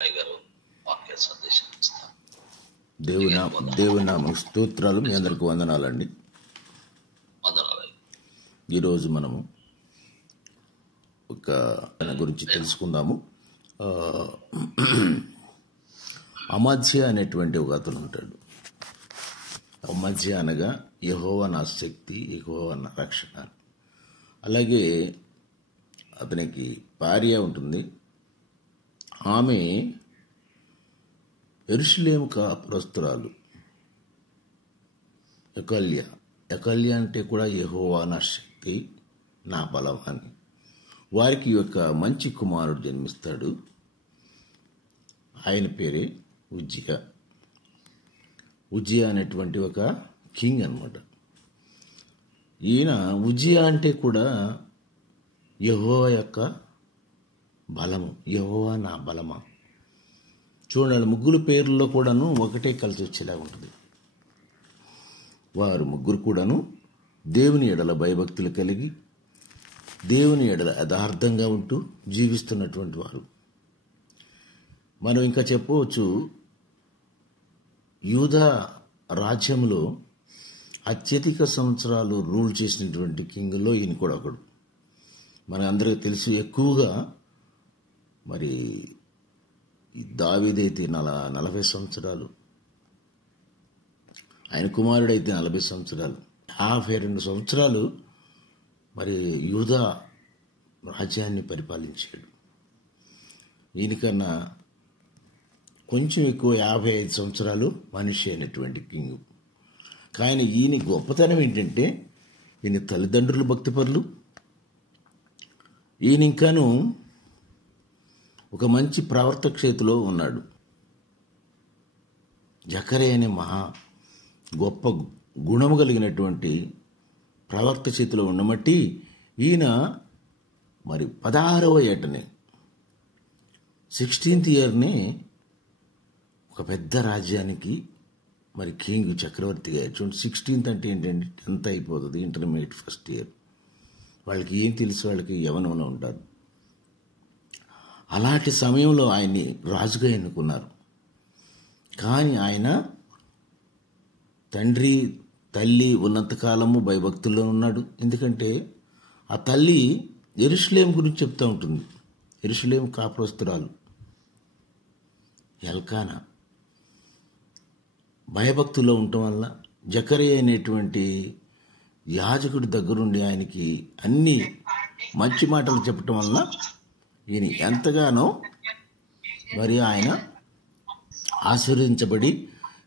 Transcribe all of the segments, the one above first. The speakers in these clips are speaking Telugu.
గారు వాక్య సందేశం ఇస్తారు. దేవుని నామ స్తోత్రాలు. మీ అందరికి వందనాలండి. వందనాలు. ఈరోజు మనము ఒక ఆయన గురించి తెలుసుకుందాము. అమధ్య అనేటువంటి ఒక అతను ఉంటాడు. అమధ్య అనగా యెహోవా నా శక్తి, యెహోవా నా రక్షణ. అలాగే అతనికి భార్య ఉంటుంది. ఆమె యెరూషలేము కాపురస్తురాలు యెకల్య అంటే కూడా యెహోవా నా శక్తి, నా బలం అని. వారికి ఒక మంచి కుమారుడు జన్మిస్తాడు. ఆయన పేరే ఉజ్జియా అనేటువంటి ఒక కింగ్ అన్నమాట. ఈయన ఉజ్జియా అంటే కూడా యెహోవా యొక్క బలము, యెహోవా నా బలమా. చూడండి, ముగ్గురు పేర్లలో కూడాను ఒకటే కలిసి వచ్చేలా ఉంటుంది. వారు ముగ్గురు కూడాను దేవుని ఎడల భయభక్తులు కలిగి, దేవుని ఎడల యథార్థంగా ఉంటూ జీవిస్తున్నటువంటి వారు. మనం ఇంకా చెప్పవచ్చు, యూదా రాజ్యంలో అత్యధిక సంవత్సరాలు రూల్ చేసినటువంటి కింగ్లో ఈయన కూడా ఒకడు. మన అందరికీ తెలుసు, ఎక్కువగా మరి దావీదైతే 40 సంవత్సరాలు, ఆయన కుమారుడైతే 40 సంవత్సరాలు, 52 సంవత్సరాలు మరి యూదా రాజ్యాన్ని పరిపాలించాడు. ఈయనకన్నా కొంచెం ఎక్కువ 55 సంవత్సరాలు మనిషి అయినటువంటి కింగ్. కానీ ఈయన గొప్పతనం ఏంటంటే, ఈయన తల్లిదండ్రులు భక్తిపరులు. ఈయన ఇంకాను ఒక మంచి ప్రవర్తక చేతిలో ఉన్నాడు. జకర్యా అనే మహా గొప్ప గుణము కలిగినటువంటి ప్రవర్తక చేతిలో ఉండమట్టి ఈయన మరి 16వ ఏటనే 16th ఇయర్నే ఒక పెద్ద రాజ్యానికి మరి కింగ్ చక్రవర్తిగా. చూడండి, 16th అంటే ఏంటంటే 10th అయిపోతుంది, ఇంటర్మీడియట్ ఫస్ట్ ఇయర్. వాళ్ళకి ఏం తెలుసు, వాళ్ళకి యవ్వనంలో ఉంటారు. అలాంటి సమయంలో ఆయన్ని రాజుగా ఎన్నుకున్నారు. కానీ ఆయన తండ్రి తల్లి ఉన్నంతకాలము భయభక్తుల్లో ఉన్నాడు. ఎందుకంటే ఆ తల్లి యెరూషలేము గురించి చెప్తూ ఉంటుంది. యెరూషలేము కాపురస్తురాలు ఎల్కానా భయభక్తుల్లో ఉండటం వల్ల జకర్యా అనేటువంటి యాజకుడి దగ్గరుండి ఆయనకి అన్ని మంచి మాటలు చెప్పటం వల్ల ఈయన ఎంతగానో మరి ఆయన ఆశీర్వదించబడి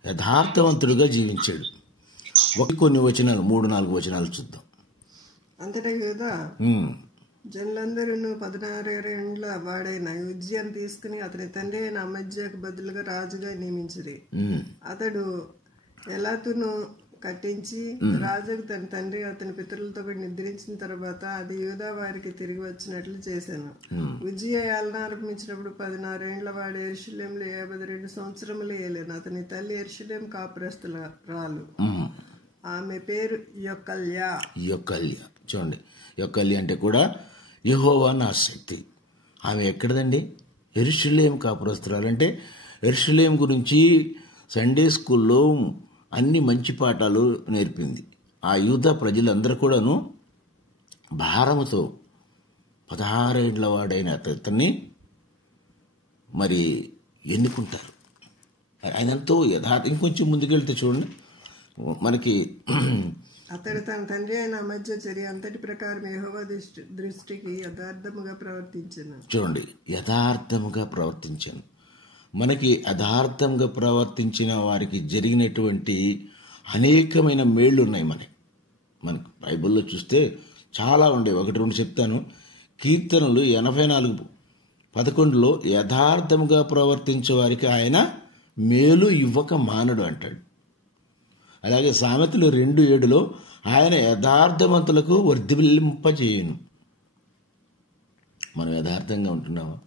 యథార్థవంతుడిగా జీవించాడు. కొన్ని వచనాలు, 3-4 వచనాలు చూద్దాం. అంతటా యూదా జనులందరూ 16 ఏండ్ల వాడైన ఉజ్జియాను తీసుకుని అతని తండ్రి అయిన అమజ్యాకు బదులుగా రాజుగా నియమించిరి. అతడు ఎలాతును కట్టించి రాజుకు తన తండ్రి అతని పితరులతో నిద్రించిన తర్వాత అది యూదా వారికి తిరిగి వచ్చినట్లు చేశాను. ఉజ్జియా ఏలన ఆరంభించినప్పుడు 16 ఏండ్ల వాడు యెరూషలేములో 52 సంవత్సరములు ఏలేను. అతని తల్లి యెరూషలేము కాపురస్తురాలు. ఆమె పేరు యెకల్య. చూడండి, యెకల్య అంటే కూడా యెహోవా నా శక్తి. ఆమె ఎక్కడదండి? యెరూషలేము కాపురస్తురాలు. అంటే యెరూషలేము గురించి సండే స్కూల్లో అన్ని మంచి పాఠాలు నేర్పింది. ఆ యూదా ప్రజలందరూ కూడాను భారముతో 16 ఏళ్ల వాడైన అతన్ని మరి ఎన్నుకుంటారు. ఆయన ఎంతో ఇంకొంచెం ముందుకెళ్తే చూడండి, మనకి అతడు తన తండ్రి అయిన అమజ్య చర్య అంతటి ప్రకారం యెహోవా దృష్టికి యథార్థముగా ప్రవర్తించాను. చూడండి, యథార్థముగా ప్రవర్తించాను. మనకి యథార్థంగా ప్రవర్తించిన వారికి జరిగినటువంటి అనేకమైన మేళ్లు ఉన్నాయి. మనకు బైబిల్లో చూస్తే చాలా ఉండేవి. 1-2 చెప్తాను. కీర్తనలు 84:11 యథార్థముగా ప్రవర్తించే వారికి ఆయన మేలు ఇవ్వక మానడు అంటాడు. అలాగే సామెతలు 2:7 ఆయన యథార్థవంతులకు వర్ధిల్లింపజేయును. మనం యథార్థంగా ఉంటున్నామా?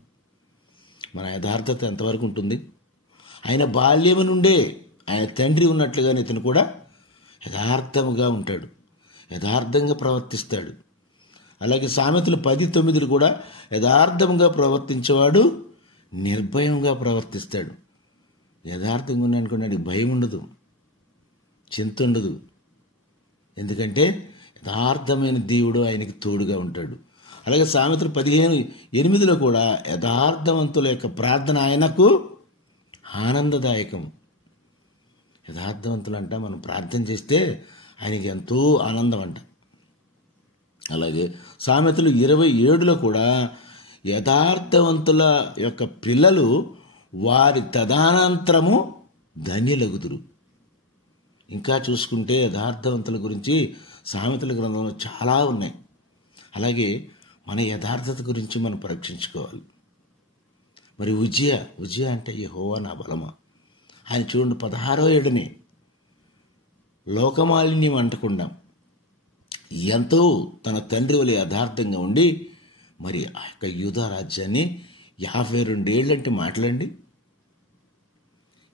మన యథార్థత ఎంతవరకు ఉంటుంది? ఆయన బాల్యము నుండే ఆయన తండ్రి ఉన్నట్లుగానే ఇతను కూడా యథార్థముగా ఉంటాడు, యథార్థంగా ప్రవర్తిస్తాడు. అలాగే సామెతలు 10:9 కూడా యథార్థముగా ప్రవర్తించేవాడు నిర్భయంగా ప్రవర్తిస్తాడు. యథార్థంగా ఉన్నాయనుకోండి, భయం ఉండదు, చింత ఉండదు. ఎందుకంటే యథార్థమైన దేవుడు ఆయనకి తోడుగా ఉంటాడు. అలాగే సామెతలు 15:8 కూడా యథార్థవంతుల యొక్క ప్రార్థన ఆయనకు ఆనందదాయకం. యథార్థవంతులు అంట మనం ప్రార్థన చేస్తే ఆయనకి ఎంతో ఆనందం అంట. అలాగే సామెతలు 27 కూడా యథార్థవంతుల యొక్క పిల్లలు వారి తదనంతరము ధన్యులగుదురు. ఇంకా చూసుకుంటే యథార్థవంతుల గురించి సామెతల గ్రంథంలో చాలా ఉన్నాయి. అలాగే మన యథార్థత గురించి మనం పరీక్షించుకోవాలి. మరి ఉజ్జియా అంటే యెహోవా నా బలమా. ఆయన చూడండి 16వ ఏడుని లోకమాలిన్యం అంటకుండా ఎంతో తన తండ్రి వలె యథార్థంగా ఉండి మరి ఆ యొక్క యూదా రాజ్యాన్ని 52 ఏళ్ళు అంటే మాట్లాడండి,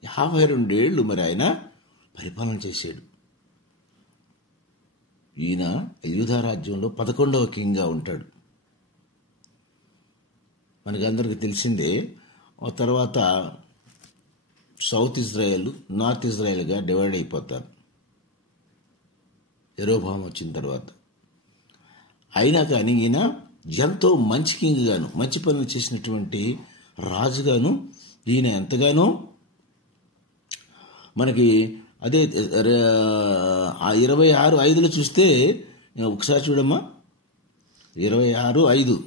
52 ఏళ్ళు మరి ఆయన పరిపాలన చేశాడు. ఈయన యూదా రాజ్యంలో 11వ కింగ్గా ఉంటాడు. మనకందరికి తెలిసిందే. ఆ తర్వాత సౌత్ ఇజ్రాయెల్, నార్త్ ఇజ్రాయెల్గా డివైడ్ అయిపోతారు యెరోబాము వచ్చిన తర్వాత. అయినా కానీ ఈయన ఎంతో మంచి కింగ్ గాను, మంచి పనులు చేసినటువంటి రాజుగాను ఈయన ఎంతగానో మనకి అదే 26:5 చూస్తే ఒకసారి చూడమ్మా. 26:5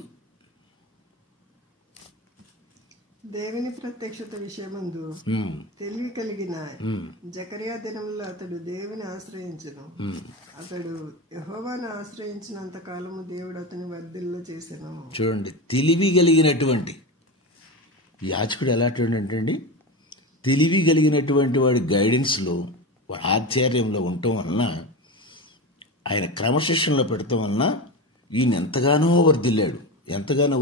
దేవుని ప్రత్యక్షత విషయమందు తెలివి కలిగిన జకరియా దినంలో అతడు దేవుని ఆశ్రయించను. అతడు యెహోవాను ఆశ్రయించినంత కాలము దేవుడు అతని వర్ధిల్ల చేసెను. చూడండి, తెలివి కలిగినటువంటి యాజకుడు ఎలాంటి అండి, తెలివి కలిగినటువంటి వాడి గైడెన్స్లో, వాడి ఆధ్వర్యంలో ఉండటం వలన, ఆయన క్రమశిక్షణలో పెడతాం వలన ఈయన ఎంతగానో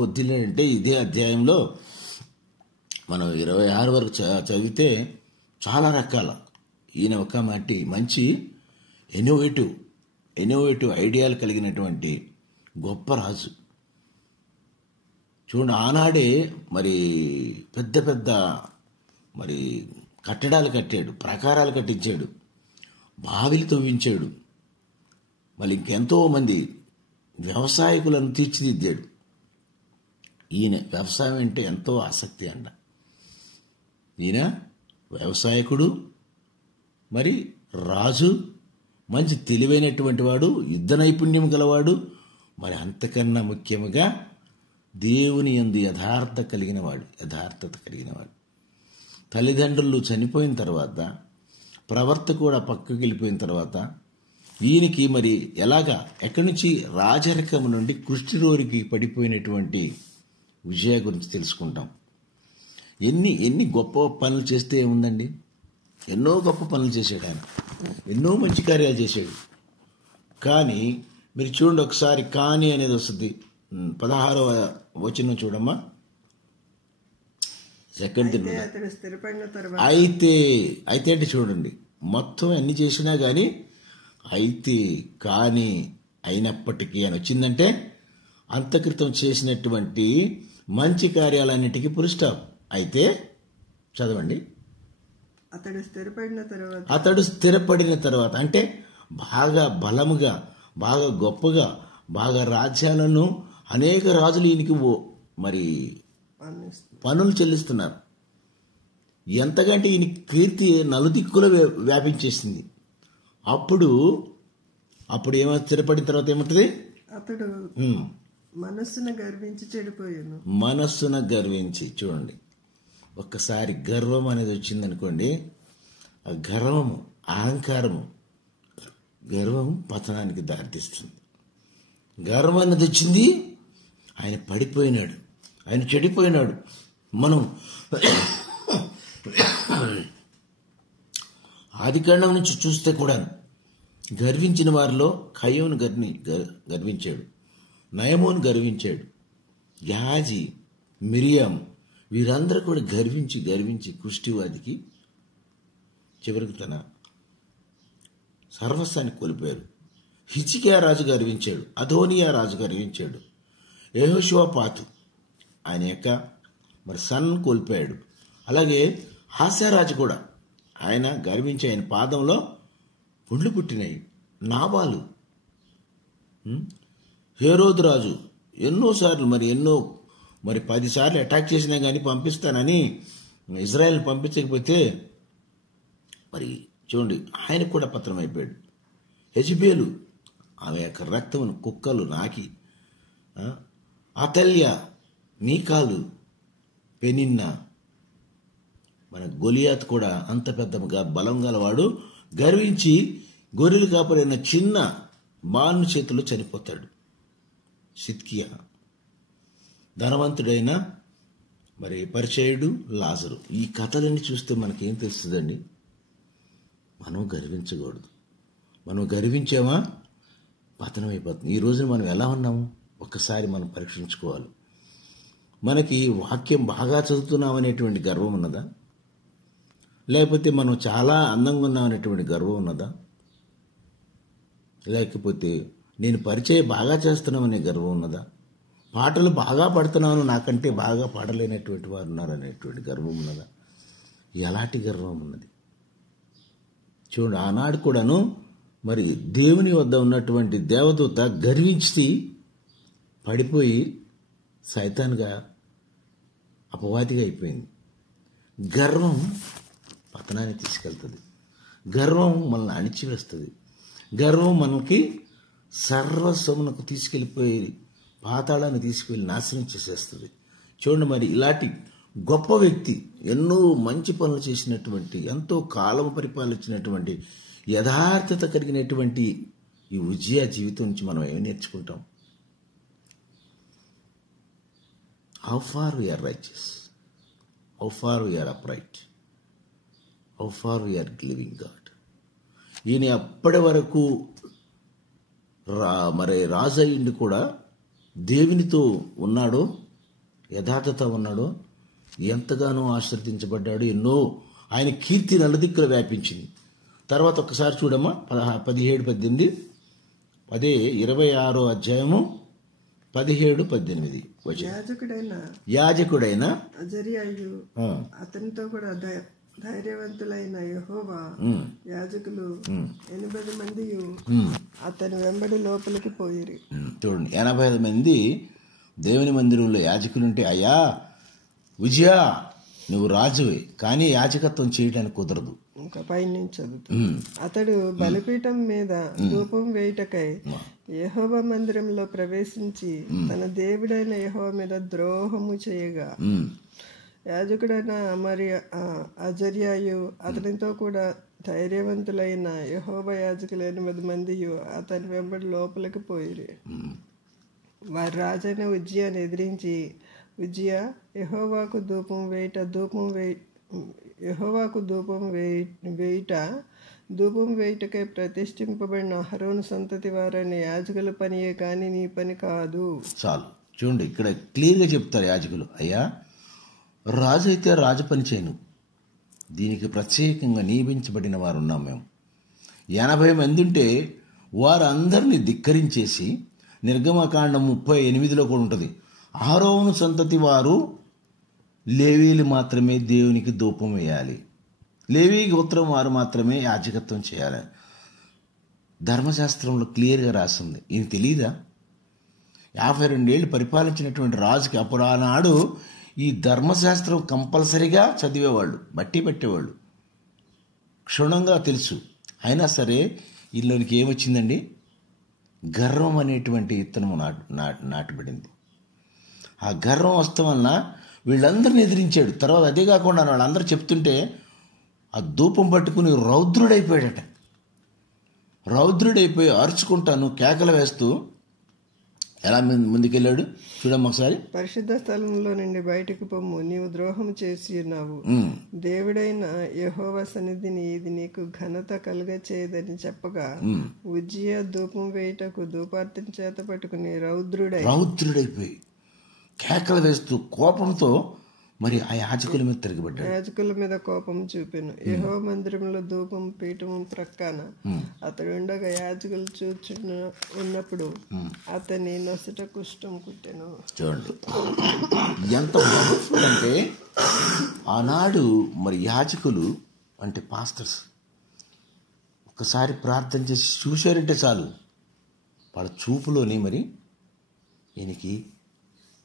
వర్ధిల్లాడంటే ఇదే అధ్యాయంలో మనం 26 వరకు చదివితే చాలా రకాల ఈయన ఒక మంచి ఇన్నోవేటివ్ ఐడియాలు కలిగినటువంటి గొప్ప రాజు. చూడండి, ఆనాడే మరి పెద్ద మరి కట్టడాలు కట్టాడు, ప్రాకారాలు కట్టించాడు, బావిలు తవ్వించాడు. మళ్ళీ ఇంకెంతో మంది వ్యవసాయకులను తీర్చిదిద్దాడు. ఈయన వ్యవసాయం అంటే ఎంతో ఆసక్తి అంట. ఈయన వ్యవసాయకుడు, మరి రాజు, మంచి తెలివైనటువంటి వాడు, యుద్ధ నైపుణ్యం గలవాడు, మరి అంతకన్నా ముఖ్యంగా దేవుని యందు యథార్థత కలిగినవాడు. తల్లిదండ్రులు చనిపోయిన తర్వాత, ప్రవర్త కూడా పక్కకి వెళ్ళిపోయిన తర్వాత ఈయనకి మరి ఎక్కడి నుంచి రాజరికం నుండి కుష్ఠరోగికి పడిపోయినటువంటి విజయ గురించి తెలుసుకుంటాం. ఎన్ని గొప్ప పనులు చేస్తే ఏముందండి, ఎన్నో గొప్ప పనులు చేశాడు ఆయన, ఎన్నో మంచి కార్యాలు చేశాడు. కానీ మీరు చూడండి ఒకసారి, కానీ అనేది వస్తుంది 16వ వచనం చూడమ్మా. సెకండ్ అయితే అంటే చూడండి, మొత్తం అన్ని చేసినా కానీ కానీ అయినప్పటికీ అని వచ్చిందంటే అంతక్రితం చేసినటువంటి మంచి కార్యాలన్నిటికీ ఫుల్ స్టాప్. అయితే చదవండి, అతడు స్థిరపడిన తర్వాత అంటే బాగా బలముగా, బాగా గొప్పగా, బాగా రాజ్యాలను అనేక రాజులు ఈయనకి మరి పనులు చెల్లిస్తున్నారు. ఎంతకంటే ఈయన కీర్తి నలుదిక్కులో వ్యాపించేసింది. అప్పుడు ఏమో స్థిరపడిన తర్వాత ఏముంటుంది, అతడు మనస్సున గర్వించి చూడండి, ఒక్కసారి గర్వం అనేది వచ్చిందనుకోండి, ఆ గర్వం పతనానికి దారితీస్తుంది. గర్వం అనేది వచ్చింది, ఆయన పడిపోయినాడు, ఆయన చెడిపోయినాడు. మనం ఆదికాండం నుంచి చూస్తే కూడా గర్వించిన వారిలో కయ్యోను గర్వించాడు, నయమోను గర్వించాడు, యాజీ, మిరియాం వీరందరూ కూడా గర్వించి కుష్టివాదికి చివరికి తన సర్వస్వాన్ని కోల్పోయారు. హిజ్కియా రాజు గర్వించాడు, అదోనియా రాజు గర్వించాడు, యెహోషువపాతు ఆయన యొక్క మరి సన్ కోల్పోయాడు. అలాగే హాస్యరాజు కూడా ఆయన గర్వించి ఆయన పాదంలో పుండ్లు పుట్టినాయి. నాబాలు, హేరోదు రాజు ఎన్నోసార్లు మరి 10 సార్లు అటాక్ చేసినా కానీ పంపిస్తానని ఇజ్రాయెల్ పంపించకపోతే మరి చూడండి ఆయన కూడా పత్రమైపోయాడు. యెజబేలు ఆమె యొక్క రక్తమును కుక్కలు నాకి, అతల్య, మీకాలు, పెనిన్నా, మన గొలియాత్ కూడా అంత పెద్దగా బలం గలవాడు గర్వించి గొర్రెలు కాపరైన చిన్న బాను చేతిలో చనిపోతాడు. సిద్కియా, ధనవంతుడైన మరి పరిచయుడు, లాజరు. ఈ కథలన్నీ చూస్తే మనకేం తెలుస్తుందండి? మనం గర్వించకూడదు. మనం గర్వించామా పతనం అయిపోతుంది. ఈ రోజున మనం ఎలా ఉన్నాము ఒక్కసారి మనం పరీక్షించుకోవాలి. మనకి వాక్యం బాగా చదువుతున్నామనేటువంటి గర్వం ఉన్నదా? లేకపోతే మనం చాలా అందంగా ఉన్నామనేటువంటి గర్వం ఉన్నదా? లేకపోతే నేను పరిచయం బాగా చేస్తున్నామనే గర్వం ఉన్నదా? పాటలు బాగా పాడుతున్నాను, నాకంటే బాగా పాడలేనటువంటి వారు ఉన్నారనేటువంటి గర్వం ఉన్నదా? ఎలాంటి గర్వం ఉన్నది? చూడండి, ఆనాడు కూడాను మరి దేవుని వద్ద ఉన్నటువంటి దేవదూత గర్వించి పడిపోయి సైతాన్గా అపవాదిగా అయిపోయింది. గర్వం పతనాన్ని తీసుకెళ్తుంది. గర్వం మనల్ని అణిచివేస్తుంది. గర్వం మనకి సర్వస్వమునకు తీసుకెళ్ళిపోయి పాతాళాన్ని తీసుకెళ్ళి నాశనం చేసేస్తుంది. చూడండి, మరి ఇలాంటి గొప్ప వ్యక్తి, ఎన్నో మంచి పనులు చేసినటువంటి, ఎంతో కాలం పరిపాలించినటువంటి, యథార్థత కలిగినటువంటి ఈ ఉజ్జియా జీవితం నుంచి మనం ఏమి నేర్చుకుంటాం? How far we are righteous, how far we are upright, how far we are living God. ఈయన అప్పటి వరకు మరి రాజయ్యుండి కూడా దేవునితో ఉన్నాడో, యథార్థత ఉన్నాడో, ఎంతగానో ఆశీర్వదించబడ్డాడు. ఎన్నో ఆయన కీర్తి నలుదిక్కులు వ్యాపించింది. తర్వాత ఒకసారి చూడమ్మా 17, 18, 26 అధ్యాయము 17, 18 యాజకుడైన అజర్యాయు అతనితో కూడా ధైర్యవంతులైన యెహోవా యాజకులు 80 మంది అతని వెంబడి లోపలికి పోయిరి. చూడండి, 80 మంది దేవుని మందిరంలో యాజకులుంటే, అయ్యా విజయ నువ్వు రాజువే, కానీ యాజకత్వం చేయడానికి కుదరదు. ఇంకా పైనుంచి చదువుతుంది. అతడు బలిపీఠం మీద ధూపం వేయుటకై యెహోవా మందిరంలో ప్రవేశించి తన దేవుడైన యెహోవా మీద ద్రోహము చేయగా యాజకుడైన అజర్యాయు అతనితో కూడా ధైర్యవంతులైన యెహోవా యాజకులు 8 మంది అతని వెంబడి లోపలికి పోయిరి. వారి రాజైన ఉజ్జియాను ఎదిరించి, ఉజ్జియా యెహోవాకు ధూపం వేయుటకై ప్రతిష్ఠింపబడిన అహరోను సంతతి వారైన యాజకుల పనియే కానీ నీ పని కాదు. చాలు, చూడండి, ఇక్కడ క్లియర్గా చెప్తారు యాజకులు, అయ్యా రాజు అయితే రాజు పని చేయను, దీనికి ప్రత్యేకంగా నియమించబడిన వారు ఉన్నాం మేము. 80 మంది ఉంటే వారందరినీ ధిక్కరించేసి, నిర్గమకాండం 38లో కూడా ఉంటుంది, అహరోను సంతతి వారు లేవీలు మాత్రమే దేవునికి ధూపం వేయాలి, లేవీ గోత్రం వారు మాత్రమే యాజకత్వం చేయాలి. ధర్మశాస్త్రంలో క్లియర్గా రాసింది. ఇది తెలీదా? 52 ఏళ్ళు పరిపాలించినటువంటి రాజుకి అప్పుడు ఆనాడు ఈ ధర్మశాస్త్రం కంపల్సరీగా చదివేవాళ్ళు, బట్టి పెట్టేవాళ్ళు, క్షుణ్ణంగా తెలుసు. అయినా సరే వీళ్ళకి ఏమొచ్చిందండి? గర్వం అనేటువంటి విత్తనము నాటబడింది. ఆ గర్వం వస్తం వలన వీళ్ళందరినీ ఎదిరించాడు. తర్వాత అదే కాకుండా వాళ్ళందరూ చెప్తుంటే ఆ ధూపం పట్టుకుని రౌద్రుడైపోయాడట. రౌద్రుడైపోయి అరుచుకుంటాను కేకలు వేస్తూ ఎలా ముందుకెళ్ళాడు చూడమ్మ ఒకసారి. పరిశుద్ధ స్థలంలో నుండి బయటకు పొమ్ము, నీవు ద్రోహం చేసి ఉన్నావు, దేవుడైన యెహోవా సన్నిధిని ఇది నీకు ఘనత కలుగ చేయదని చెప్పగా ఉజ్జియా ధూపం వేయుటకు ధూపార్తిని చేత పట్టుకుని రౌద్రుడైపోయి కేకలు వేస్తూ కోపంతో మరి ఆ యాజకుల మీద తిరగబడ్డాడు. యాజకుల మీద కోపం చూపెను. యెహోవా మందిరంలో ధూపం పీఠం ప్రక్కన అతడు ఉండగా యాజకులు చూచున్న ఉన్నప్పుడు అతని నొసట కుష్ఠం కుట్టెను. చూడండి ఎంత పవర్ఫుల్ అంటే, ఆనాడు మరి యాజకులు అంటే పాస్టర్స్ ఒకసారి ప్రార్థన చేసి చూశారంటే చాలు, వాళ్ళ చూపులోని మరి ఈయనకి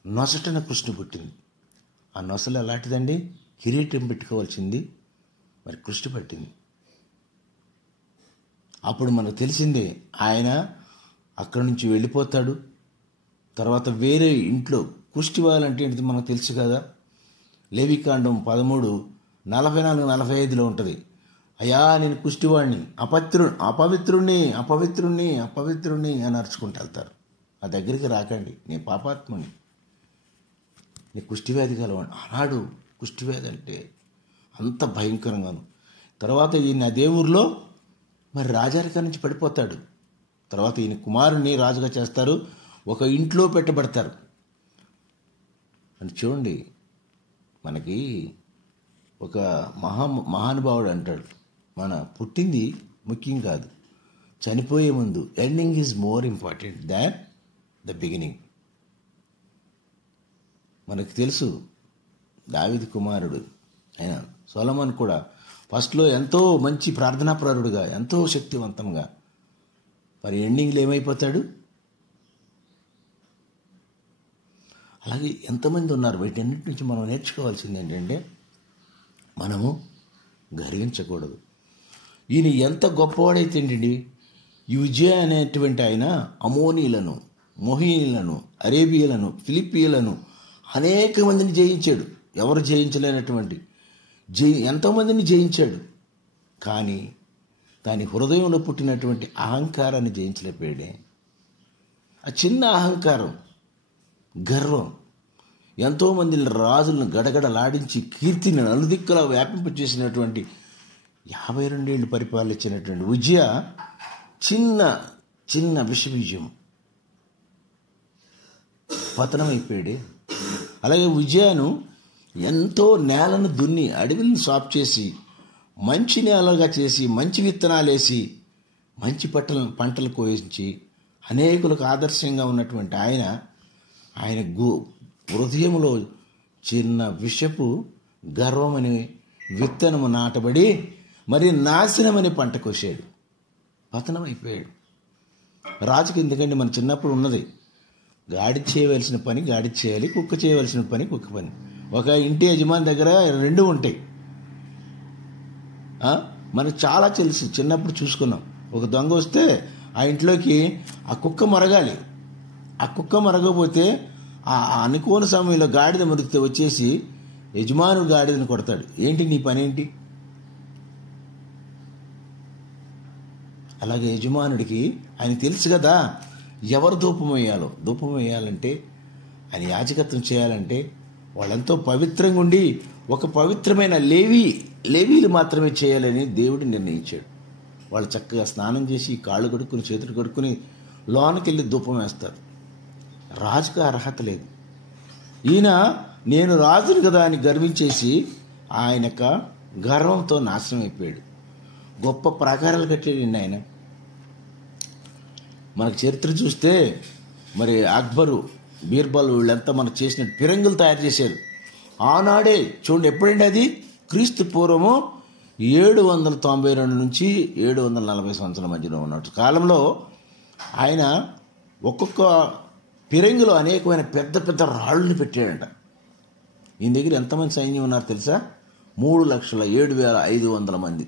నొసటన కృష్ణ పుట్టింది. ఆ నొసలు ఎలాంటిదండి? కిరీటం పెట్టుకోవాల్సింది మరి కృష్ణ పట్టింది. అప్పుడు మనకు తెలిసిందే, ఆయన అక్కడి నుంచి వెళ్ళిపోతాడు. తర్వాత వేరే ఇంట్లో కుష్టి వాళ్ళంటే ఏంటిది మనకు తెలుసు కదా. లేవికాండం 13:44-45 ఉంటుంది. అయ్యా నేను కుష్టివాడిని, అపవిత్రుణ్ణి అని అరుచుకుంటూ వెళ్తారు. ఆ దగ్గరికి రాకండి, నేను పాపాత్ముని, నీ కుష్టివ్యాధి కలవాడు. ఆనాడు కుష్టివ్యాధి అంటే అంత భయంకరంగాను. తర్వాత ఈయన అదే ఊరిలో మరి రాజరికం నుంచి పడిపోతాడు. తర్వాత ఈయన కుమారుని రాజుగా చేస్తారు, ఒక ఇంట్లో పెట్టబడతారు. అని చూడండి, మనకి ఒక మహానుభావుడు అంటాడు, మన పుట్టింది ముఖ్యం కాదు, చనిపోయే ముందు ending is more important than the beginning. మనకు తెలుసు దావీదు కుమారుడు ఆయన సొలొమోన్ కూడా ఫస్ట్లో ఎంతో మంచి ప్రార్థనాపరుడుగా, ఎంతో శక్తివంతంగా, మరి ఎండింగ్లో ఏమైపోతాడు? అలాగే ఎంతమంది ఉన్నారు. వీటన్నిటి నుంచి మనం నేర్చుకోవాల్సింది ఏంటంటే, మనము గర్వించకూడదు. ఈయన ఎంత గొప్పవాడైతే ఏంటండి, ఈ ఉజ్జయ అనేటువంటి ఆయన అమోనీలను, మొహీయులను, అరేబియలను, ఫిలిపియలను అనేక మందిని జయించాడు. ఎవరు జయించలేనటువంటి ఎంతోమందిని జయించాడు. కానీ దాని హృదయంలో పుట్టినటువంటి అహంకారాన్ని జయించలేకపోయాడే. ఆ చిన్న అహంకారం, గర్వం ఎంతోమంది రాజులను గడగడలాడించి కీర్తిని నలుదిక్కులా వ్యాపింపచేసినటువంటి 52 ఏళ్ళు పరిపాలించినటువంటి ఉజ్జయ చిన్న విషబీజం పతనమైపోయాడే. అలాగే ఉజ్జయను ఎంతో నేలను దున్ని అడవిని సాఫ్ చేసి మంచి నేలగా చేసి మంచి విత్తనాలు వేసి మంచి పంటలు కోయించి అనేకులకు ఆదర్శంగా ఉన్నటువంటి ఆయన హృదయంలో చిన్న విషపు గర్వమని విత్తనము నాటబడి మరి నాశనమని పంట కోసాడు, పతనం అయిపోయాడు. రాజుకి ఎందుకంటే మన చిన్నప్పుడు ఉన్నది, గాడి చేయవలసిన పని గాడి చేయాలి, కుక్క చేయవలసిన పని కుక్క పని. ఒక ఇంటి యజమాని దగ్గర 2 ఉంటాయి. మనకు చాలా తెలుసు, చిన్నప్పుడు చూసుకున్నాం. ఒక దొంగ వస్తే ఆ ఇంట్లోకి ఆ కుక్క మరగాలి. ఆ కుక్క మరగకపోతే ఆ అనుకోని సమయంలో గాడిద మురికితే వచ్చేసి యజమానుడు గాడిదని కొడతాడు. ఏంటి నీ పని ఏంటి? అలాగే యజమానుడికి ఆయన తెలుసు కదా ఎవరు ధూపం వేయాలంటే, ఆయన యాజకత్వం చేయాలంటే వాళ్ళంతో పవిత్రంగా ఉండి ఒక పవిత్రమైన లేవీలు మాత్రమే చేయాలని దేవుడు నిర్ణయించాడు. వాళ్ళు చక్కగా స్నానం చేసి కాళ్ళు కడుక్కుని చేతులు కడుక్కుని లోనకెళ్ళి ధూపం వేస్తారు. రాజుకు అర్హత లేదు. ఈయన నేను రాజుని కదా అని గర్వించేసి ఆయన యొక్క గర్వంతో నాశనం అయిపోయాడు. గొప్ప ప్రాకారాలు కట్టాడండి ఆయన. మనకు చరిత్ర చూస్తే మరి అక్బరు, బీర్బల్ వీళ్ళంతా మనకు చేసిన పిరంగులు తయారు చేశారు. ఆనాడే చూడండి, ఎప్పుడండి అది? క్రీస్తు పూర్వము 792 నుంచి 740 సంవత్సరాల మధ్యలో ఉన్నట్టు కాలంలో ఆయన ఒక్కొక్క పిరంగిలో అనేకమైన పెద్ద పెద్ద రాళ్ళని పెట్టాడంట. ఈయన దగ్గర ఎంతమంది సైన్యం ఉన్నారు తెలుసా? 3,07,500 మంది.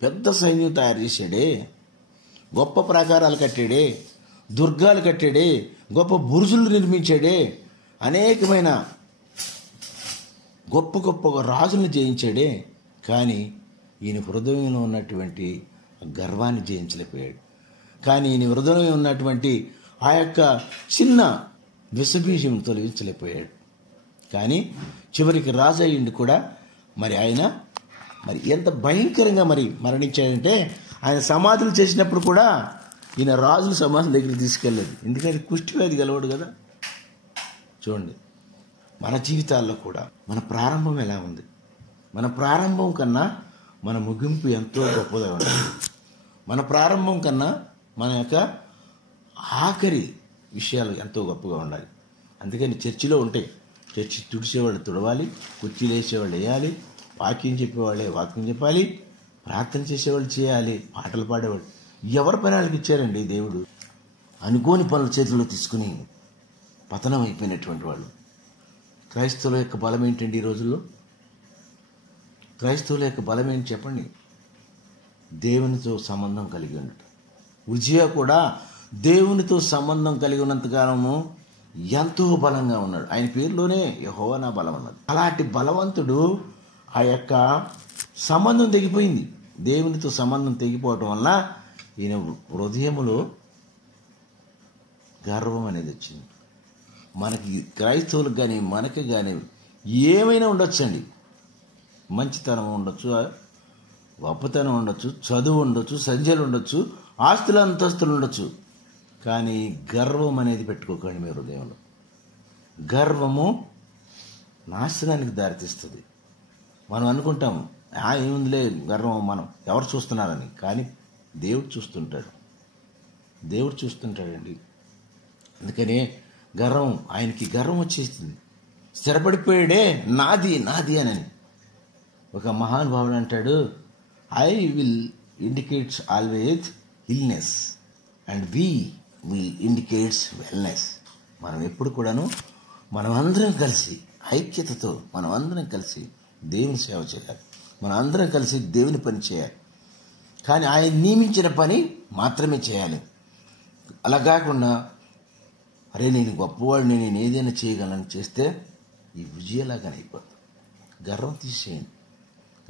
పెద్ద సైన్యం తయారు చేశాడే, గొప్ప ప్రాకారాలు కట్టాడే, దుర్గాలు కట్టాడే, గొప్ప బురుజులు నిర్మించాడే, అనేకమైన గొప్ప గొప్ప రాజులను జయించాడే. కానీ ఈయన హృదయంలో ఉన్నటువంటి గర్వాన్ని జయించలేకపోయాడు. కానీ ఈయన హృదయంలో ఉన్నటువంటి ఆ యొక్క చిన్న విషబీజం తొలగించలేకపోయాడు. కానీ చివరికి రాజు అయ్యింది కూడా. మరి ఆయన మరి ఎంత భయంకరంగా మరి మరణించాడంటే, ఆయన సమాధులు చేసినప్పుడు కూడా ఈయన రాజుల సమాధి దగ్గరికి తీసుకెళ్ళలేదు. ఎందుకంటే కుష్టివ్యాధి గలవాడు కదా. చూడండి, మన జీవితాల్లో కూడా మన ప్రారంభం ఎలా ఉంది? మన ప్రారంభం కన్నా మన ముగింపు ఎంతో గొప్పగా ఉండాలి. మన ప్రారంభం కన్నా మన యొక్క ఆఖరి విషయాలు ఎంతో గొప్పగా ఉండాలి. అందుకని చర్చిలో ఉంటే చర్చి తుడిసేవాళ్ళు తుడవాలి, కుర్చీలు వేసేవాళ్ళు వేయాలి, వాక్యం చెప్పేవాళ్ళే వాక్యం చెప్పాలి, ప్రార్థన చేసేవాళ్ళు చేయాలి, పాటలు పాడేవాళ్ళు. ఎవరి పని వాళ్ళకి ఇచ్చారండి దేవుడు? అనుకోని పనులు చేతుల్లో తీసుకుని పతనం అయిపోయినటువంటి వాళ్ళు. క్రైస్తవుల యొక్క బలం ఏంటండి ఈ రోజుల్లో? క్రైస్తవుల యొక్క బలం ఏంటి చెప్పండి? దేవునితో సంబంధం కలిగి ఉండటం. ఉజ్జియా కూడా దేవునితో సంబంధం కలిగి ఉన్నంతకాలము ఎంతో బలంగా ఉన్నాడు. ఆయన పేరులోనే యెహోవా నా బలం అన్నది. అలాంటి బలవంతుడు ఆ యొక్క సంబంధం తెగిపోయింది. దేవునితో సంబంధం తెగిపోవటం వల్ల ఈయన హృదయములో గర్వం అనేది వచ్చింది. మనకి క్రైస్తవులకు కానీ మనకి కానీ ఏమైనా ఉండొచ్చండి. మంచితనం ఉండొచ్చు, గొప్పతనం ఉండొచ్చు, చదువు ఉండొచ్చు, సంధ్యలు ఉండొచ్చు, ఆస్తులు అంతస్తులు ఉండొచ్చు. కానీ గర్వం అనేది పెట్టుకోకండి మీ హృదయంలో. గర్వము నాశనానికి దారితీస్తుంది. మనం అనుకుంటాం ఏముందిలే గర్వం, మనం ఎవరు చూస్తున్నారని. కానీ దేవుడు చూస్తుంటాడు. దేవుడు చూస్తుంటాడండి. అందుకనే గర్వం, ఆయనకి గర్వం వచ్చేస్తుంది. స్థిరపడిపోయాడే నాది నాది అని. ఒక మహానుభావుడు అంటాడు, I will indicates always illness and we will indicates wellness. మనం ఎప్పుడు కూడాను మనమందరం కలిసి ఐక్యతతో మనమందరం కలిసి దేవుని సేవ చేయాలి. మనందరం కలిసి దేవుని పని చేయాలి. కానీ ఆయన నియమించిన పని మాత్రమే చేయాలి. అలా కాకుండా అరే నేను గొప్పవాడిని, నేను ఏదైనా చేయగలను చేస్తే ఈ విజయలాగానే అయిపోతుంది. గర్వం తీసేయండి,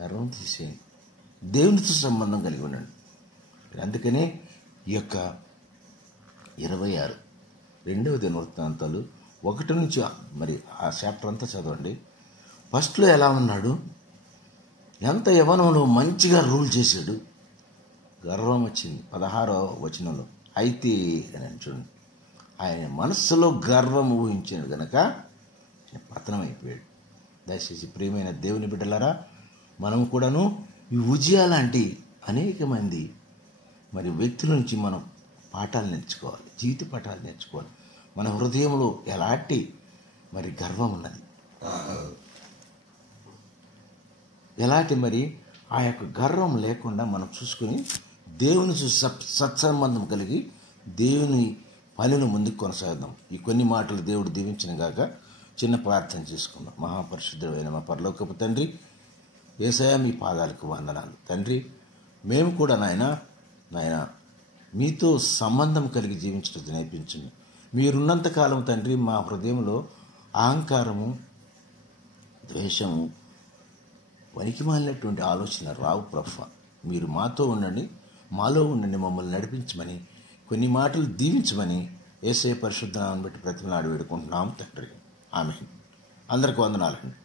గర్వం తీసేయండి. దేవునితో సంబంధం కలిగి ఉండండి. అందుకనే ఈ యొక్క 26 రెండవ దినవృత్తాంతాలు 1 నుంచి మరి ఆ చాప్టర్ అంతా చదవండి. ఫస్ట్లో ఎలా ఉన్నాడు? ఎంత యవ్వనంలో మంచిగా రూల్ చేశాడు. గర్వం వచ్చింది 16వ వచనంలో. అయితే అని చూడండి, ఆయన మనస్సులో గర్వం ఊహించాడు గనక పతనం అయిపోయాడు. దయచేసి ప్రియమైన దేవుని బిడ్డలారా, మనం కూడాను ఈ ఉజ్జియా లాంటి అనేక మంది మరి వ్యక్తుల నుంచి మనం పాఠాలు నేర్చుకోవాలి, జీవిత పాఠాలు నేర్చుకోవాలి. మన హృదయంలో ఎలాంటి మరి గర్వం ఉన్నది, ఎలాంటి మరి ఆ యొక్క గర్వం లేకుండా మనం చూసుకుని దేవుని సత్సంబంధం కలిగి దేవుని పనిని ముందుకు కొనసాగుదాం. ఈ కొన్ని మాటలు దేవుడు దీవించిన గాక. చిన్న ప్రార్థన చేసుకుందాం. మహాపరిశుద్ధుడైన మా పరలోకపు తండ్రి, యేసయ్యా మీ పాదాలకు వందనాలు తండ్రి. మేము కూడా నాయన మీతో సంబంధం కలిగి జీవించడం నేర్పించండి. మీరున్నంతకాలం తండ్రి మా హృదయంలో అహంకారము, ద్వేషము, వనికిమాలినటువంటి ఆలోచన రావు ప్రభువా. మీరు మాతో ఉండండి, మాలో ఉండండి, మమ్మల్ని నడిపించమని, కొన్ని మాటలు దీవించమని యేసయ్య పరిశుద్ధ నామమును బట్టి ప్రతిమలాడి వేడుకుంటున్నాం తండ్రి. ఆమేన్. అందరికీ వందనాలండి.